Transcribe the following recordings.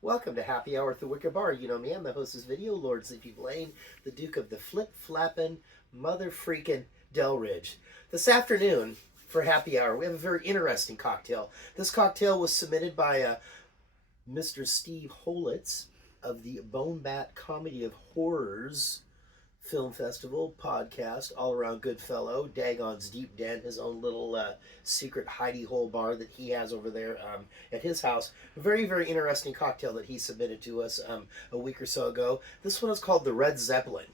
Welcome to Happy Hour at the Wicker Bar. You know me, I'm the host of this video, Lord Sleepy Blaine, the Duke of the Flip-Flappin' Mother-Freakin' Delridge. This afternoon, for Happy Hour, we have a very interesting cocktail. This cocktail was submitted by Mr. Steve Holitz of the Bone Bat Comedy of Horrors Film Festival podcast, all around good fellow, Dagon's Deep Den, his own little secret hidey hole bar that he has over there at his house. A very, very interesting cocktail that he submitted to us a week or so ago. This one is called the Red Zeppelin.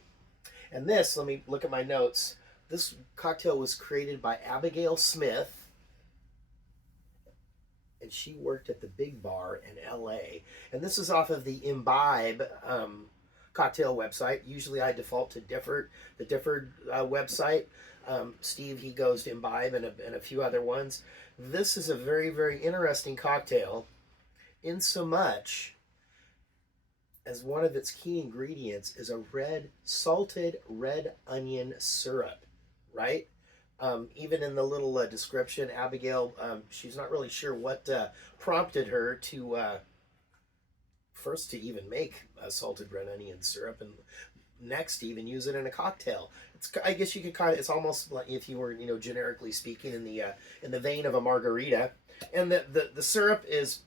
And this, let me look at my notes. This cocktail was created by Abigail Smith, and she worked at the Big Bar in LA. And this is off of the Imbibe cocktail website. Usually I default to the Difford website. Steve, he goes to Imbibe and a few other ones. This is a very, very interesting cocktail in so much as one of its key ingredients is a salted red onion syrup, right? Even in the little description, Abigail, she's not really sure what prompted her to first to even make a salted red onion syrup, and next to even use it in a cocktail. I guess you could it's almost like if you were, generically speaking, in the vein of a margarita. And the syrup is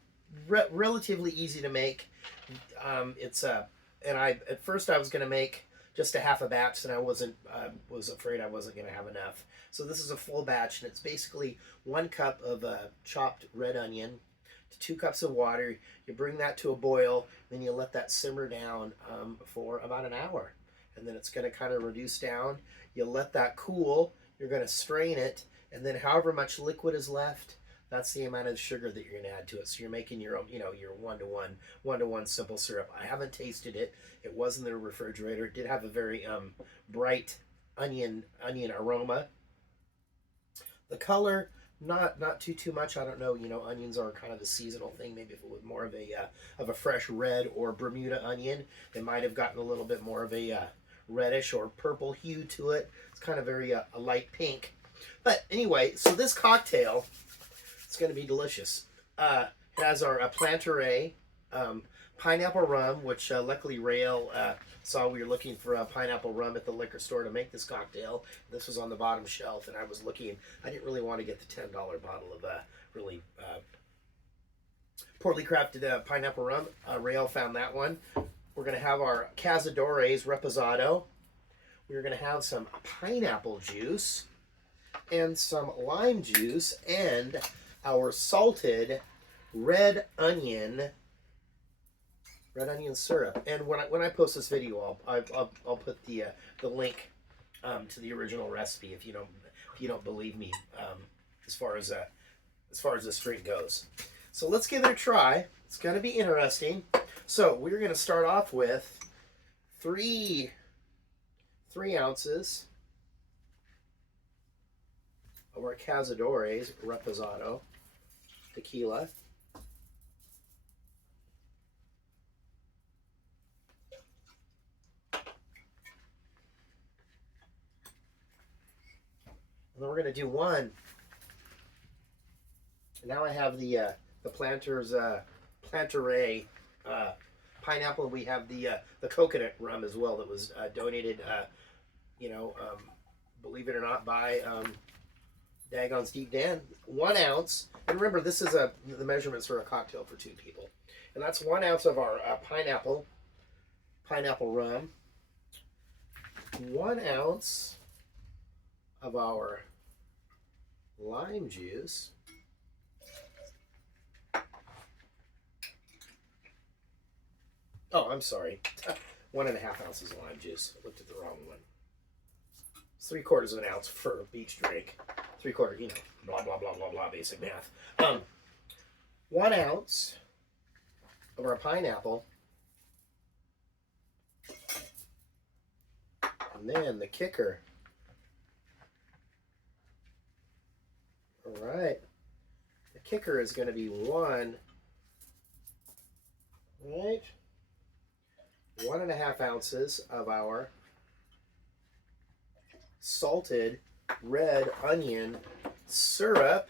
relatively easy to make. At first I was going to make just a half a batch, and I was afraid I wasn't going to have enough. So this is a full batch, and it's basically 1 cup of chopped red onion, 2 cups of water. You bring that to a boil, then you let that simmer down for about an hour, and then it's going to kind of reduce down. You let that cool. You're going to strain it, and then however much liquid is left, that's the amount of sugar that you're going to add to it. So you're making your own, your one-to-one simple syrup. I haven't tasted it. It was in the refrigerator. It did have a very bright onion aroma. The color, not too much. I don't know. Onions are kind of a seasonal thing. Maybe if it was more of a fresh red or Bermuda onion, it might have gotten a little bit more of a reddish or purple hue to it. It's kind of very a light pink. But anyway, so this cocktail, it's going to be delicious. It has our Planteray pineapple rum, which luckily Rael saw we were looking for a pineapple rum at the liquor store to make this cocktail. This was on the bottom shelf, and I was looking. I didn't really want to get the $10 bottle of really poorly crafted pineapple rum. Rael found that one. We're going to have our Cazadores Reposado. We're going to have some pineapple juice and some lime juice and our salted red onion syrup. And when I post this video, I'll put the link to the original recipe if you don't believe me as far as this drink goes. So let's give it a try. It's going to be interesting. So we're going to start off with 3 ounces of our Cazadores Reposado Tequila. And then we're going to do 1. Now I have the Planteray pineapple. We have the coconut rum as well that was donated, believe it or not, by Dagon's Deep Den. 1 ounce. And remember, this is the measurements for a cocktail for 2 people. And that's 1 ounce of our pineapple rum. 1 ounce of our lime juice. Oh, I'm sorry. 1.5 ounces of lime juice. I looked at the wrong one. It's 3/4 of an ounce for a beach drink. 3/4, blah, blah, blah, blah, blah, basic math. 1 ounce of our pineapple. And then the kicker. All right. The kicker is going to be 1.5 ounces of our salted red onion syrup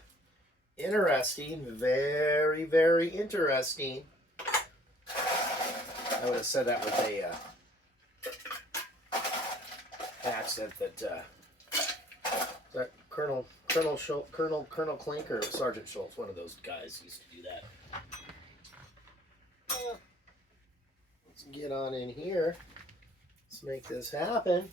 Interesting. Very, very interesting. I would have said that with a accent that Colonel Clink or Sergeant Schultz, one of those guys used to do that. Let's get on in here. Let's make this happen.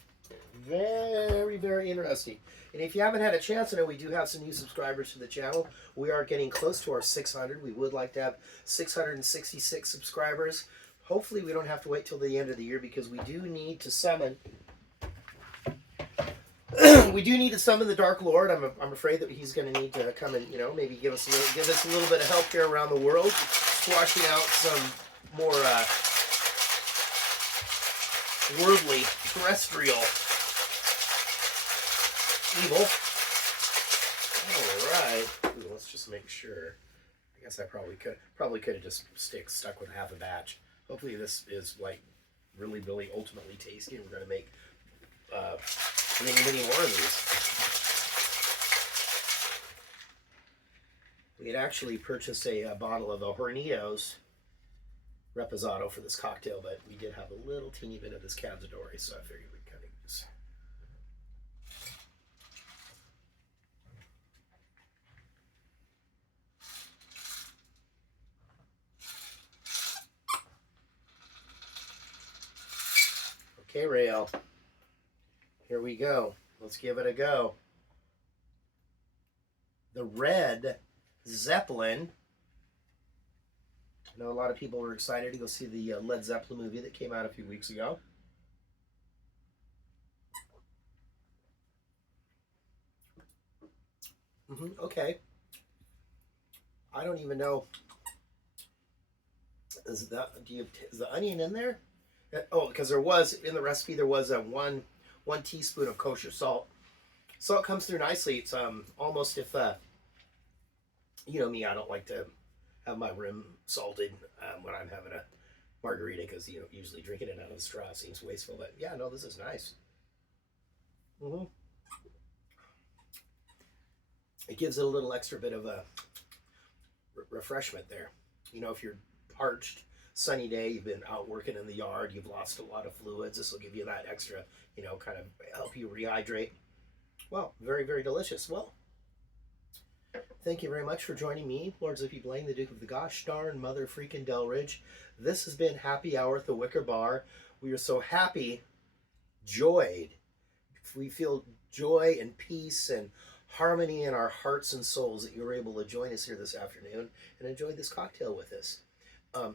Very, very interesting. And if you haven't had a chance, I know we do have some new subscribers to the channel. We are getting close to our 600. We would like to have 666 subscribers. Hopefully we don't have to wait till the end of the year, because we do need to summon the Dark Lord. I'm afraid that he's going to need to come and, you know, maybe give us a little bit of help here around the world, squashing out some more worldly, terrestrial evil. All right. Ooh, let's just make sure. I guess I probably could have just stuck with half a batch. Hopefully this is like really, really ultimately tasty, and we're going to make many more of these. We had actually purchased a bottle of Hornitos Reposado for this cocktail, but we did have a little teeny bit of this Cazadores, so I figured we'd kind of use. Okay, Rael. Here we go. Let's give it a go. The red Zeppelin. I know a lot of people were excited to go see the Led Zeppelin movie that came out a few weeks ago. Okay. I don't even know. Is the onion in there? Oh, because there was in the recipe, there was a one teaspoon of kosher salt. Salt comes through nicely. It's almost if you know me, I don't like to have my rim salted when I'm having a margarita, because you know, usually drinking it out of the straw seems wasteful. But yeah, no, this is nice. It gives it a little extra bit of a refreshment there. You know, if you're parched, sunny day, you've been out working in the yard, you've lost a lot of fluids, this will give you that extra, you know, kind of help you rehydrate. Well, very, very delicious. Well, thank you very much for joining me, Lord Zippy Blaine, the Duke of the Gosh Darn Mother Freaking Delridge. This has been Happy Hour at the Wicker Bar. We are so happy, joyed. We feel joy and peace and harmony in our hearts and souls that you were able to join us here this afternoon and enjoy this cocktail with us.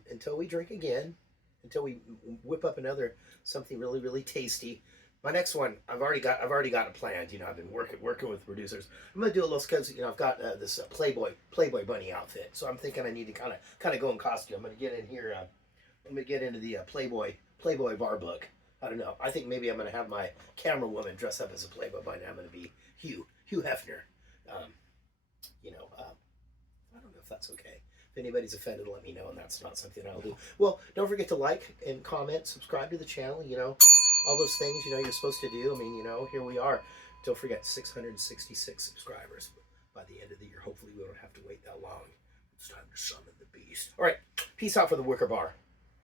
Until we drink again, until we whip up another something really, really tasty. My next one, I've already got it planned. You know, I've been working with producers. I'm gonna do a little, because you know I've got this Playboy bunny outfit, so I'm thinking I need to kind of go in costume. I'm gonna get in here. I'm gonna get into the Playboy bar book. I don't know. I think maybe I'm gonna have my camera woman dress up as a Playboy bunny. I'm gonna be Hugh Hefner. You know, I don't know if that's okay. If anybody's offended, let me know, and that's not something I'll do. Well, don't forget to like and comment, subscribe to the channel, you know, all those things, you know, you're supposed to do. I mean, you know, here we are. Don't forget, 666 subscribers by the end of the year. Hopefully we don't have to wait that long. It's time to summon the beast. All right, peace out for the Wicker Bar.